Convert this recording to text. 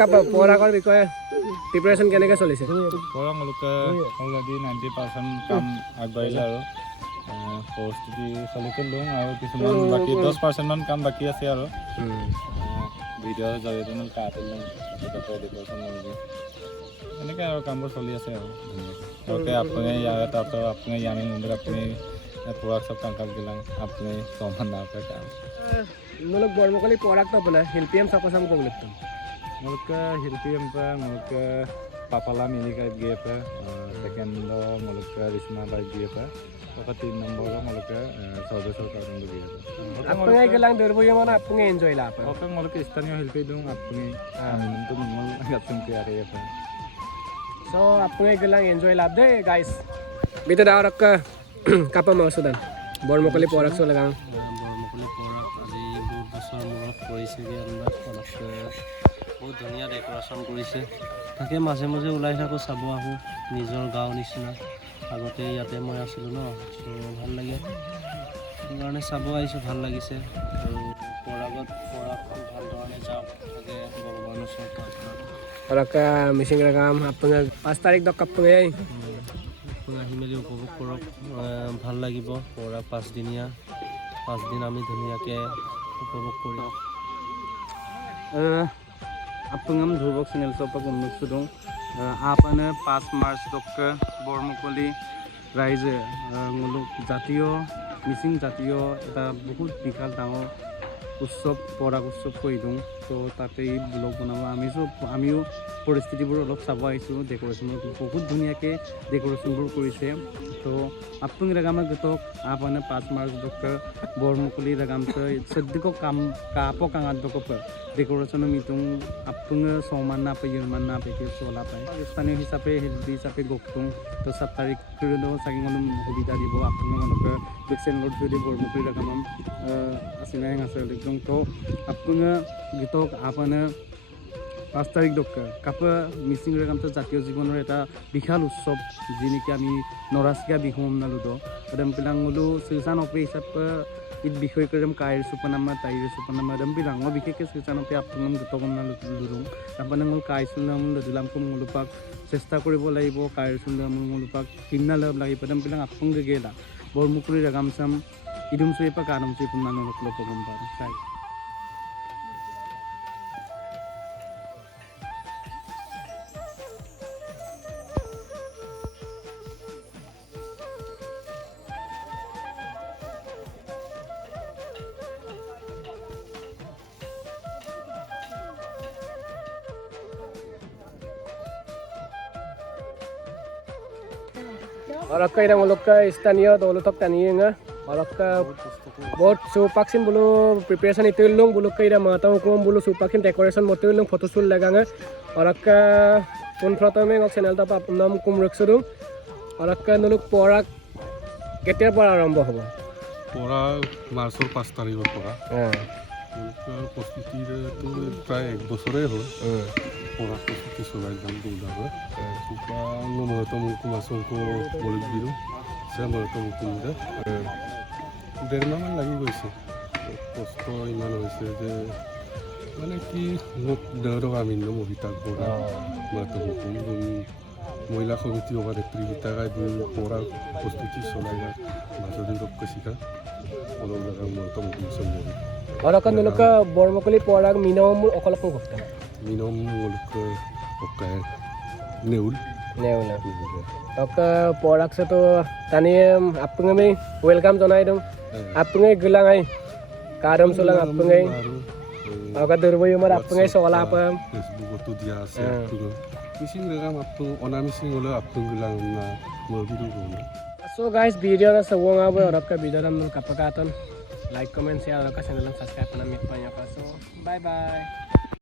পঢ়াৰ বিষয়ে প্ৰিপাৰেশ্যন কেনেকৈ চলিছে? পঢ়ামূলকে অলৰেডি 90% কাম আগবাঢ়িলে আৰু প্ৰস্তুতি চলি কৰিলোঁ আৰু কিছুমান বাকী 10% মান কাম বাকী আছে আৰু ভিডিঅ'ৰ জৰিয়তে কাটিলোঁ এনেকৈ আৰু কামবোৰ চলি আছে আৰু ওকে আপুনি তাতো আপুনি ইয়ামি মন্দিৰ আপুনি पूरा सब कंकाल गिlang अपने सोमन ना पे काम मुलुक बर्मकली पोराक तो अपना हिलपीएम सपसम को बोलते मुलुक हिलपीएम पे मुलुक पापाला मिली का गे पे सेकंड मुलुक रिश्मा बाई गे पे और 3 नंबर मुलुक सौदे सरकार ने गे पे अपने गिlang दरबोय मन अपने एंजॉय ला पे ओके मुलुक स्थानीय हिलपी दूं अपने तो मुल गतम के आ रहे पे सो अपने गिlang एंजॉय ला दे गाइस बिते दारक কাপা মাছুদান বৰমকলি পৰাক চলাগাং বৰমকলি পৰাক আজি বহুত বছৰ মূৰত কৰিছেগৈ আমাৰ অলপকে বহুত ধুনীয়া ডেক'ৰেশ্যন কৰিছে তাকে মাজে মাজে ওলাই থাকোঁ চাব আহোঁ নিজৰ গাঁও নিচিনা আগতে ইয়াতে মই আছিলোঁ ন ভাল লাগে সেইকাৰণে চাব আহিছোঁ ভাল লাগিছে আৰু পৰাকখন ভাল ধৰণে যাওক তাকে ভগৱানৰ ওচৰত মিচিং ৰাগাম আপোনাৰ 5 তাৰিখ দক কাপে আহি মেলি উপভোগ কৰক ভাল লাগিব পৰা 5 দিন আমি ধুনীয়াকৈ উপভোগ কৰিম আপংগাম ধ্ৰুৱক চেনেল চপাক উন্মুক্ত দং আপনে 5 মাৰ্চ তক বৰমকলি ৰাইজে মুলুক জাতীয় মিচিং জাতীয় এটা বহুত বিশাল ডাঙৰ উৎসৱ পৰাগ উৎসৱ কৰি দিওঁ তো তাতে ব্লগ বনাব আমিও পৰিস্থিতিবোৰ অলপ চাব আহিছোঁ ডেক'ৰেশ্যনৰ বহুত ধুনীয়াকৈ ডেক'ৰেশ্যনবোৰ কৰিছে তো আপুং ৰেগামা গতক আপনে 5 মাৰ্চ দক বৰমকলি ৰেগাম সদ্যক কাম কাপো কাঙাত দক ডেক'ৰেশ্যনৰ মিটুং আপুং সমান না পাই ইমান না পাই চলা পায় স্থানীয় হিচাপে হেল্পি হিচাপে গকতুং তো 7 তাৰিখ কৰিলেও চাগিঙন সুবিধা দিব আপুং মনক বেক্সেন লড যদি বৰমকলি ৰেগাম আছিনাই আছে একদম তো আপুং গীতক আপনে 5 তাৰিখ দক কাপ মিচিং ৰেগামটো জাতীয় জীৱনৰ এটা বিশাল উৎসৱ যি নেকি আমি নৰাচিকা বিহু নালুদ এদম পিলাংলো সিলসান অপে হিচাপ ইত বিষয় কৰিম কাইৰ সুপনামা তাইৰ সুপনামা এদম পিলাং বিশেষকৈ সিলসান অপে আপুন গতকম নালুদুং আপনে মল কাই সুনাম লদুলাম কম মুলুপাক চেষ্টা কৰিব লাগিব কাইৰ সুনাম মুলুপাক কিন্না লব লাগিব এদম পিলাং আপুন গেলা বৰমুকুলি ৰেগাম সাম ইদুম সুইপা কানম সুইপন নানক লপগম পাৰ চাই और अक्का इधर मुलुक का स्थानीय दौलतक तानिएगा और अक्का बहुत सुपाक्सिन बोलो प्रिपरेशन इतने लोग बोलो कई इधर माताओं को बोलो सुपाक्सिन डेकोरेशन मोटे लोग फोटोशूट लगाएंगे और अक्का उन फ्रॉट में एक चैनल तब आप नाम कुम रख सकूँ और अक्का नलुक पौराक कितने पर आरंभ होगा पौरा मार्चर 5 तारीखर परा प्रस्तुति तो प्राय 1 बছৰে হ'ল পঢ়া প্ৰস্তুতি চলাই যাম দৌলাবে মহতো মুকু মাছংকো বলিক দিলোঁ সে মহতো মুকুমে 1.5 মাহমান লাগি গৈছে কষ্ট ইমান হৈছে যে মানে কি মোক দেউৰ আমি মহিতাক পৰা মহতো মুকুম মহিলা সমিতি সভানেত্ৰী গীতাকাই পঢ়া প্ৰস্তুতি চলাই যায় মাজুলীৰ কৈছিকা অলপ লগা মহতো মুকুম চলি और अक्का नलुक बरमकली पराग मिनम अकल को घटा मिनम मुलुक ओके नेउल अक्का पराग से तो तानी आपंगे में वेलकम जनाई दूं आपंगे गिलांगाई कारम सोलांग आपंगे अक्का दरबोय मर आपंगे सोला आप फेसबुक तो दिया আছে मिसिं रेगाम आपु अना मिसिं होले आपु गिलांग ना मोबिदु होनो सो गाइस वीडियो ना सवंगा बे और आपका वीडियो नम कपकातन लाइक कमेंट शेयर और का चैनल सब्सक्राइब करना मिट पाया का सो बाय बाय